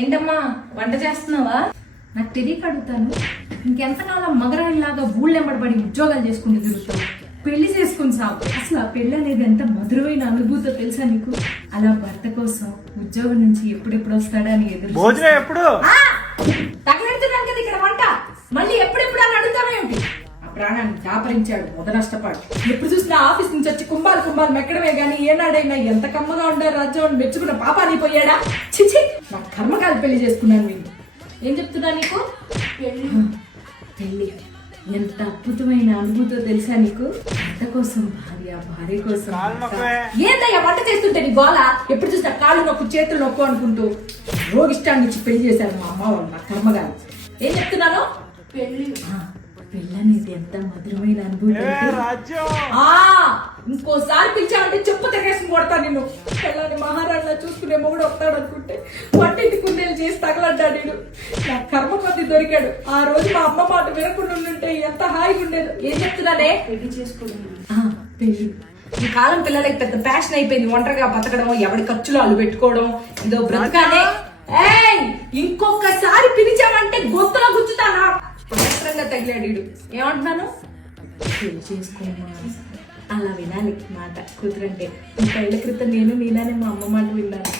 ఏంటమ్మా వంట చేస్తున్నావా? నాకు తెలియక అడుగుతాను, ఇంకెంతకాలం మగరాయిలాగా ఊళ్ళెంబడబడి ఉద్యోగాలు చేసుకుంటూ తిరుగుతావు? పెళ్లి చేసుకుని సాగు. అసలు ఆ పెళ్లి అనేది ఎంత మధురమైన అనుభూతో తెలుసా నీకు? అలా భర్త కోసం ఉద్యోగం నుంచి ఎప్పుడెప్పుడు వస్తాడని ఎదురు తగలెడుతున్నాను కదా ఇక్కడ వంట, మళ్ళీ ఎప్పుడెప్పుడు అని అడుగుతావేమిటి? ఆ ప్రాణాన్ని దాపరించాడు మొదనష్టపాడు. ఎప్పుడు చూసినా ఆఫీస్ నుంచి వచ్చి కుంభాలు మెక్కడమే గానీ ఏనాడైనా ఎంత కమ్మగా ఉండారు రాజ్యం మెచ్చుకున్న పాపాని పోయాడా? చిచి, నా కర్మకాలు పెళ్లి చేసుకున్నాను. నేను ఏం చెప్తున్నా నీకు? పెళ్లి ఎంత అద్భుతమైన అనుభూతో తెలుసా నీకు? భర్త కోసం భార్య కోసం. ఏందయ్యా వంట చేస్తుంటే నీ గోళ? ఎప్పుడు చూసినా కాళ్ళు నొక్కు చేతులు నొక్కు అనుకుంటూ రోగిష్టాన్ని ఇచ్చి పెళ్లి చేశారు మా అమ్మ వాళ్ళు, నా కర్మగారు. ఏం చెప్తున్నాను? పెళ్లి అనేది ఎంత మధురమైన అనుభూతి. ఇంకోసారి పిలిచావంటే చెప్పు తెగేసి కొడతా నిన్ను. పిల్లని మహారాణిలా చూసుకునే మొగుడు వస్తాడు అనుకుంటే వంటింటి కుందేలు చేసి తగలడ్డాడు నేను. నా కర్మ కొద్ది దొరికాడు. ఆ రోజు మా అమ్మ మాట వినకుండా ఉంటే ఎంత హాయిగా ఉండేది. ఏం చెప్తున్నానే? పెళ్లి చేసుకోవడం. పెళ్లి ఈ కాలం పిల్లలకి పెద్ద ప్యాషన్ అయిపోయింది. ఒంటరిగా బతకడం, ఎవడి ఖర్చులు వాళ్ళు పెట్టుకోవడం, ఇదో బ్రతకానే. ఇంకొకసారి పిలిచావంటే గొంతులో గుచ్చుతానా? పవిత్రంగా తగిలాడు. ఏమంటున్నాను? పెళ్లి చేసుకోమా, అలా వినాలి మాట కూతురంటే. 30 ఏళ్ల క్రితం నేను నీలానే మా అమ్మ మాట విన్నాను.